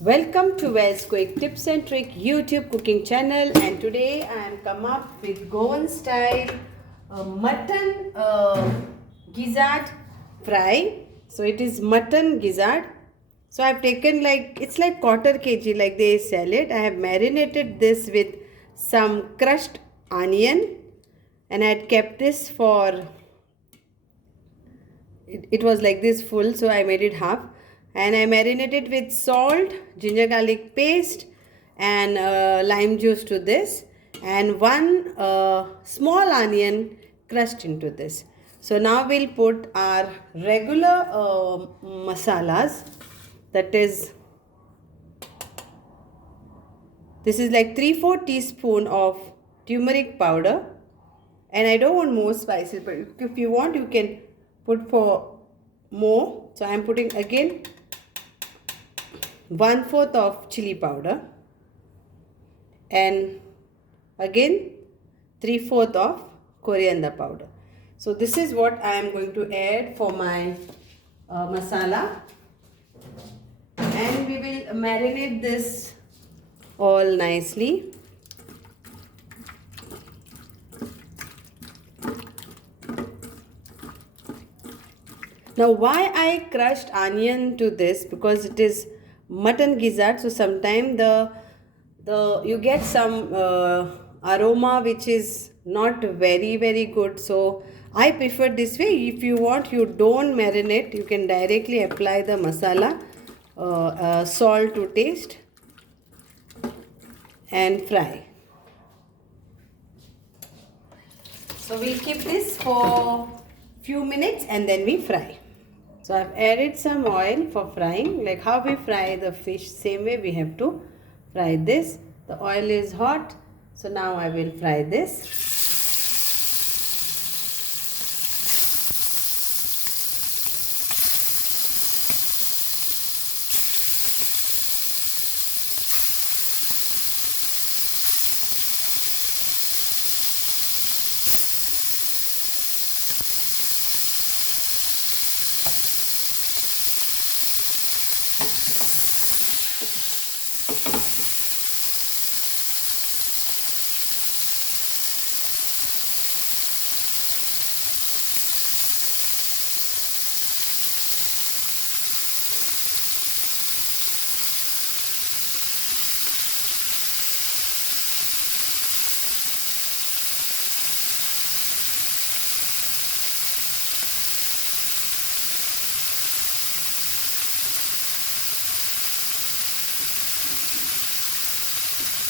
Welcome to Wells Quick Tips and Trick YouTube cooking channel, and today I am come up with Goan style mutton gizzard fry. So it is mutton gizzard. So I have taken it's like quarter kg like they sell it. I have marinated this with some crushed onion, and I had kept this for it was like this full, so I made it half, and I marinated with salt, ginger garlic paste, and lime juice to this, and one small onion crushed into this. So now we'll put our regular masalas, that is, this is like 3/4 teaspoon of turmeric powder, and I don't want more spices, but if you want you can put for more. So I am putting again 1/4 of chili powder, and again 3/4 of coriander powder. So this is what I am going to add for my masala, and we will marinate this all nicely. Now why I crushed onion to this, because it is mutton gizzard, so sometimes the you get some aroma which is not very good, so I prefer this way. If you want, you don't marinate, you can directly apply the masala, salt to taste, and fry. So we'll keep this for few minutes and then we fry. So I've added some oil for frying, like how we fry the fish, same way we have to fry this. The oil is hot, so now I will fry this.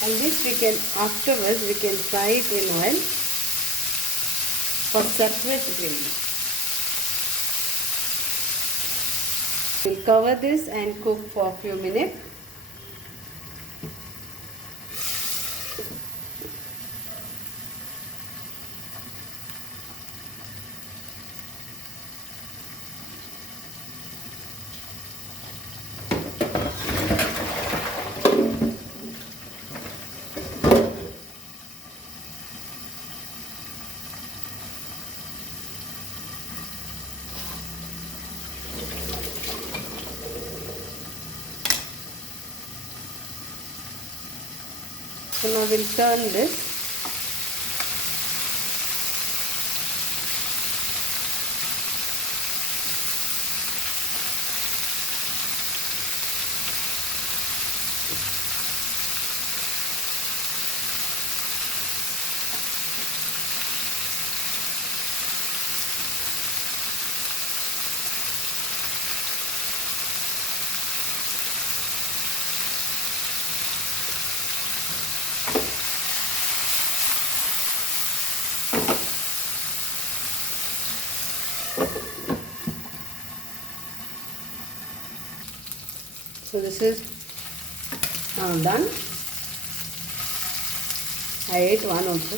And this we can, afterwards we can fry it in oil for separate gravy. We'll cover this and cook for a few minutes. So now we'll turn this. So this is done. I ate one also,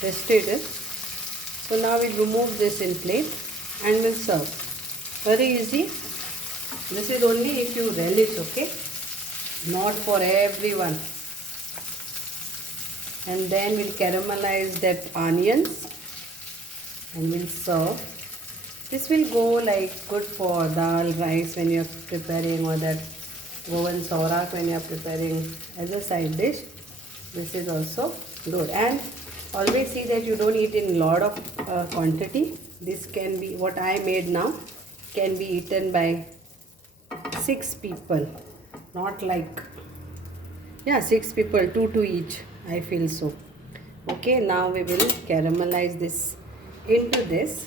tasted it. So now we'll remove this in plate and we'll serve. Very easy. This is only if you relish, okay? Not for everyone. And then we'll caramelize that onions and we'll serve. This will go like good for dal, rice when you're preparing, or that Goan saurak when you are preparing as a side dish. This is also good. And always see that you don't eat in lot of quantity. This can be, what I made now, can be eaten by 6 people. Not like, yeah, 6 people, 2 to each. I feel so. Okay, now we will caramelize this into this.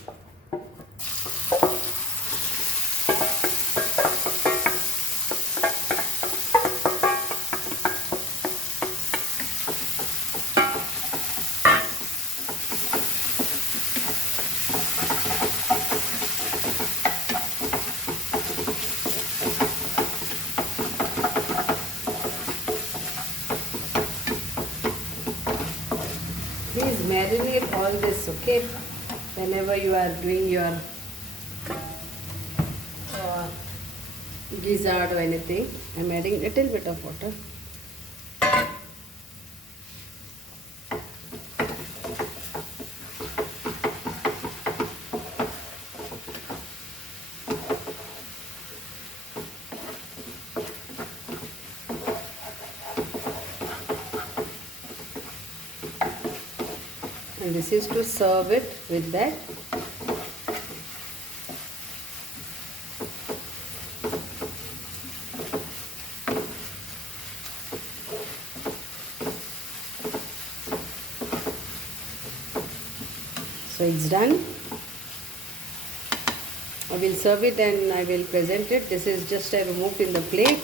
Please marinate all this, okay, whenever you are doing your gizzard or anything. I'm adding little bit of water. And this is to serve it with that. So it's done. I will serve it and I will present it. This is just I removed in the plate.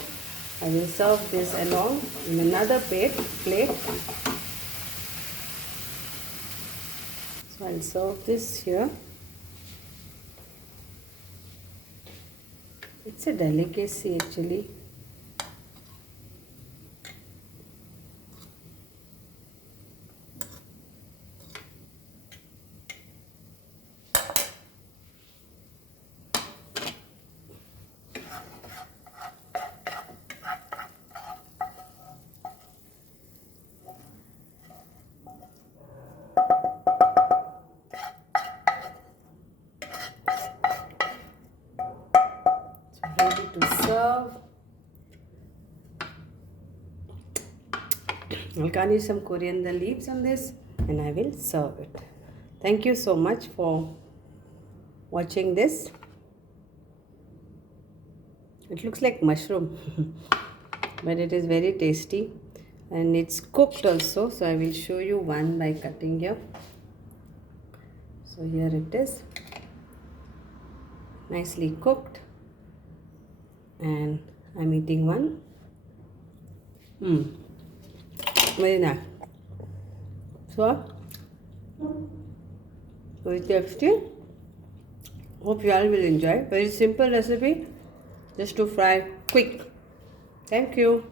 I will serve this along in another plate. So I'll serve this here. It's a delicacy actually. Ready to serve. I'll garnish some coriander leaves on this and I will serve it. Thank you so much for watching this. It looks like mushroom but it is very tasty and it's cooked also. So I will show you one by cutting here. So here it is, nicely cooked. And I'm eating one. Very nice. So, very tasty. Hope you all will enjoy. Very simple recipe, just to fry quick. Thank you.